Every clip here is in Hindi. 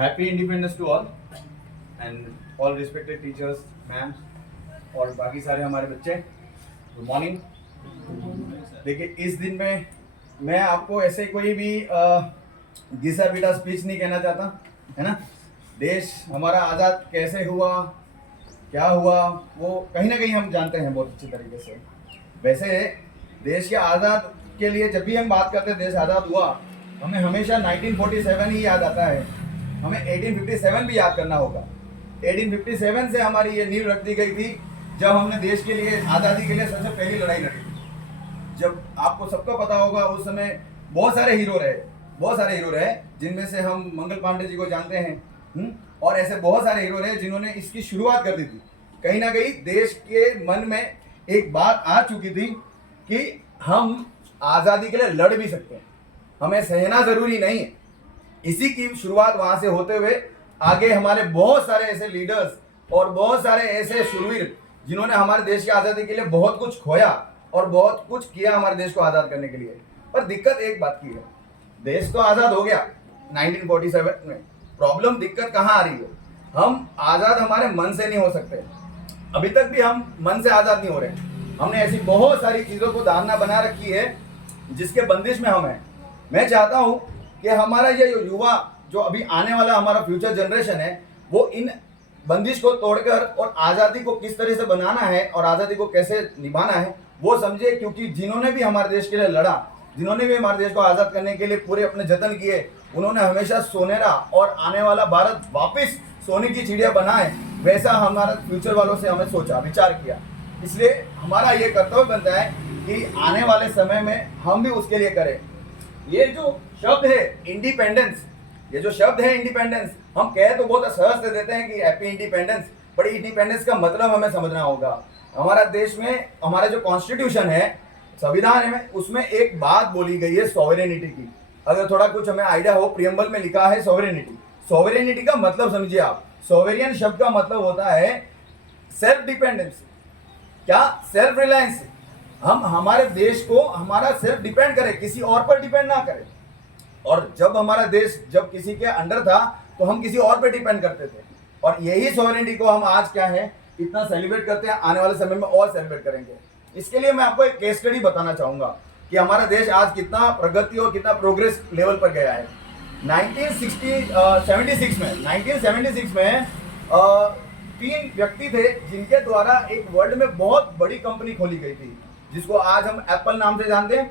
Happy Independence to all and all respected teachers, ma'am और बाकी सारे हमारे बच्चे. Good morning. देखिए, इस दिन में मैं आपको ऐसे कोई भी घिसा पीटा स्पीच नहीं कहना चाहता, है ना. देश हमारा आज़ाद कैसे हुआ, क्या हुआ, वो कहीं ना कहीं हम जानते हैं बहुत अच्छी तरीके से. वैसे देश के आज़ाद के लिए जब भी हम बात करते हैं देश आज़ाद हुआ, हमें हमेशा 1947 ही याद आता है. हमें 1857 भी याद करना होगा. 1857 से हमारी ये नींव रख दी गई थी जब हमने देश के लिए आज़ादी के लिए सबसे पहली लड़ाई लड़ी थी. जब आपको सबको पता होगा उस समय बहुत सारे हीरो रहे जिनमें से हम मंगल पांडे जी को जानते हैं. और ऐसे बहुत सारे हीरो रहे जिन्होंने इसकी शुरुआत कर दी थी. कहीं ना कहीं देश के मन में एक बात आ चुकी थी कि हम आज़ादी के लिए लड़ भी सकते हैं, हमें सहना ज़रूरी नहीं है. इसी की शुरुआत वहाँ से होते हुए आगे हमारे बहुत सारे ऐसे लीडर्स और बहुत सारे ऐसे शूरवीर जिन्होंने हमारे देश की आज़ादी के लिए बहुत कुछ खोया और बहुत कुछ किया हमारे देश को आज़ाद करने के लिए. पर दिक्कत एक बात की है, देश तो आज़ाद हो गया 1947 में. प्रॉब्लम दिक्कत कहाँ आ रही है, हम आज़ाद हमारे मन से नहीं हो सकते. अभी तक भी हम मन से आज़ाद नहीं हो रहे. हमने ऐसी बहुत सारी चीज़ों को धारणा बना रखी है जिसके बंदिश में हम हैं. मैं चाहता हूँ कि हमारा ये युवा जो अभी आने वाला हमारा फ्यूचर जनरेशन है वो इन बंदिश को तोड़कर और आज़ादी को किस तरह से बनाना है और आज़ादी को कैसे निभाना है वो समझे. क्योंकि जिन्होंने भी हमारे देश के लिए लड़ा, जिन्होंने भी हमारे देश को आज़ाद करने के लिए पूरे अपने जतन किए, उन्होंने हमेशा सोनेरा और आने वाला भारत वापस सोने की चिड़िया बनाए, वैसा हमारा फ्यूचर वालों से हमें सोचा विचार किया. इसलिए हमारा ये कर्तव्य बनता है कि आने वाले समय में हम भी उसके लिए करें. ये जो शब्द है इंडिपेंडेंस, हम कह तो बहुत सहज से देते हैं कि हैप्पी इंडिपेंडेंस, बट इंडिपेंडेंस का मतलब हमें समझना होगा. हमारा देश में हमारा जो कॉन्स्टिट्यूशन है, संविधान है, उसमें एक बात बोली गई है सॉवरेनिटी की. अगर थोड़ा कुछ हमें आइडिया हो, प्रियम्बल में लिखा है सॉवरेनिटी का मतलब समझिए आप. सॉवरेनियन शब्द का मतलब होता है सेल्फ डिपेंडेंसी, क्या सेल्फ रिलायंस. हम हमारे देश को हमारा सेल्फ डिपेंड करें, किसी और पर डिपेंड ना करें. और जब हमारा देश जब किसी के अंडर था तो हम किसी और पर डिपेंड करते थे. और यही सॉवरेनिटी को हम आज क्या है इतना सेलिब्रेट करते हैं, आने वाले समय में और सेलिब्रेट करेंगे. इसके लिए मैं आपको एक केस स्टडी बताना चाहूँगा कि हमारा देश आज कितना प्रगति और कितना प्रोग्रेस लेवल पर गया है. 1976 में 3 व्यक्ति थे जिनके द्वारा एक वर्ल्ड में बहुत बड़ी कंपनी खोली गई थी जिसको आज हम एप्पल नाम से जानते हैं,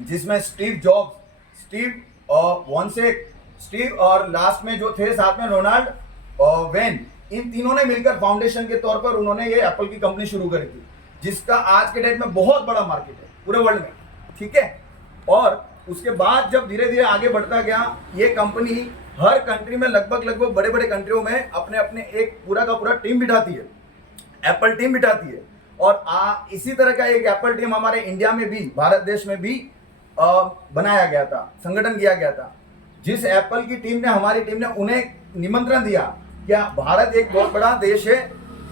जिसमें स्टीव जॉब्स, स्टीव वॉनसेक, स्टीव और लास्ट में जो थे साथ में रोनाल्ड वेन, इन तीनों ने मिलकर फाउंडेशन के तौर पर उन्होंने ये एप्पल की कंपनी शुरू करी थी जिसका आज के डेट में बहुत बड़ा मार्केट है पूरे वर्ल्ड में. ठीक है. और उसके बाद जब धीरे धीरे आगे बढ़ता गया, ये कंपनी हर कंट्री में लगभग बड़े बड़े कंट्रियों में अपने अपने एक पूरा का पूरा टीम बिठाती है, एप्पल टीम बिठाती है. और इसी तरह का एक एप्पल टीम हमारे इंडिया में भी, भारत देश में भी बनाया गया था, संगठन किया गया था. जिस एप्पल की टीम ने, हमारी टीम ने उन्हें निमंत्रण दिया, क्या भारत एक बहुत बड़ा देश है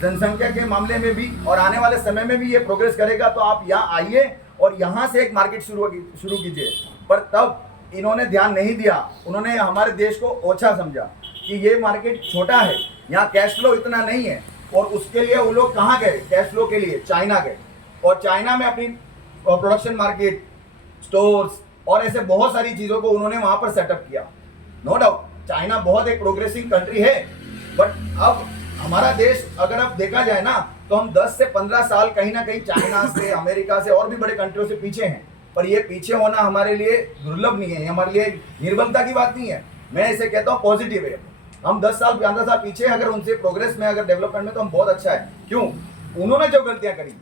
जनसंख्या के मामले में भी और आने वाले समय में भी ये प्रोग्रेस करेगा, तो आप यहाँ आइए और यहाँ से एक मार्केट शुरू कीजिए. पर तब इन्होंने ध्यान नहीं दिया, उन्होंने हमारे देश को ओछा समझा कि ये मार्केट छोटा है, यहाँ कैश फ्लो इतना नहीं है. और उसके लिए वो लोग कहाँ गए कैश फ्लो के लिए? चाइना गए. और चाइना में अपनी प्रोडक्शन मार्केट, स्टोर्स और ऐसे बहुत सारी चीज़ों को उन्होंने वहाँ पर सेटअप किया. नो डाउट चाइना बहुत एक प्रोग्रेसिंग कंट्री है, बट अब हमारा देश अगर अब देखा जाए ना तो हम 10 से 15 साल कहीं ना कहीं चाइना से, अमेरिका से और भी बड़े कंट्रियों से पीछे हैं. पर ये पीछे होना हमारे लिए दुर्लभ नहीं है, हमारे लिए निर्बलता की बात नहीं है. मैं इसे कहता हूँ पॉजिटिव है. हम 10 साल 15 साल पीछे अगर उनसे प्रोग्रेस में, अगर डेवलपमेंट में, तो हम बहुत अच्छा है. क्यों? उन्होंने जो गलतियां करी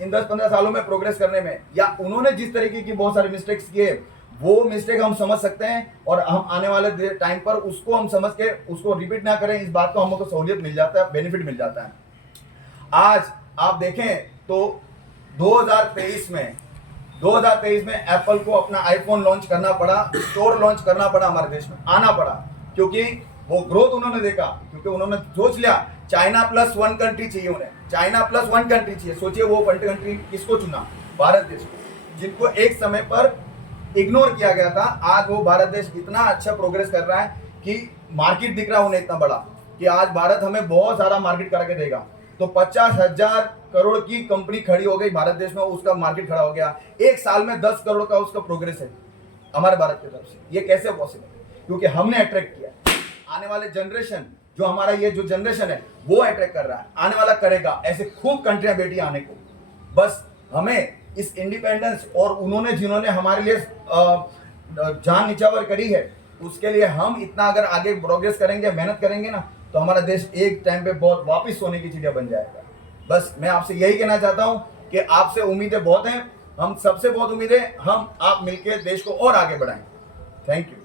इन 10-15 सालों में प्रोग्रेस करने में, या उन्होंने जिस तरीके की बहुत सारे मिस्टेक्स किए, वो मिस्टेक हम समझ सकते हैं और हम आने वाले टाइम पर उसको हम समझ के उसको रिपीट ना करें. इस बात को हमको सहूलियत मिल जाता है, बेनिफिट मिल जाता है. आज आप देखें तो 2023 में एप्पल को अपना आईफोन लॉन्च करना पड़ा, स्टोर लॉन्च करना पड़ा, हमारे देश में आना पड़ा, क्योंकि वो ग्रोथ उन्होंने देखा. क्योंकि उन्होंने सोच लिया चाइना +1 कंट्री चाहिए, उन्हें चाइना +1 कंट्री चाहिए. सोचिए वो कंट्री किसको चुना? भारत देश को, जिनको एक समय पर इग्नोर किया गया था. आज वो भारत देश इतना अच्छा प्रोग्रेस कर रहा है कि मार्केट दिख रहा उन्हें इतना बड़ा कि आज भारत हमें बहुत सारा मार्केट करा के देगा। तो 50,000 करोड़ की कंपनी खड़ी हो गई भारत देश में, उसका मार्केट खड़ा हो गया। एक साल में 10 करोड़ का उसका प्रोग्रेस है हमारे भारत की तरफ से। ये कैसे पॉसिबल? क्योंकि हमने अट्रैक्ट किया। आने वाले जनरेशन, जो हमारा ये जो जनरेशन है वो अट्रैक्ट कर रहा है, आने वाला करेगा। ऐसे खूब कंट्रियां बेटी आने को, बस हमें इस इंडिपेंडेंस और उन्होंने जिन्होंने हमारे लिए जान निछावर करी है, उसके लिए हम इतना अगर आगे प्रोग्रेस करेंगे, मेहनत करेंगे ना, तो हमारा देश एक टाइम पे बहुत वापस सोने की चिड़िया बन जाएगा। बस मैं आपसे यही कहना चाहता हूं कि आपसे उम्मीदें बहुत हैं, हम सबसे बहुत उम्मीद है, हम आप मिलकर देश को और आगे बढ़ाएं। Thank you.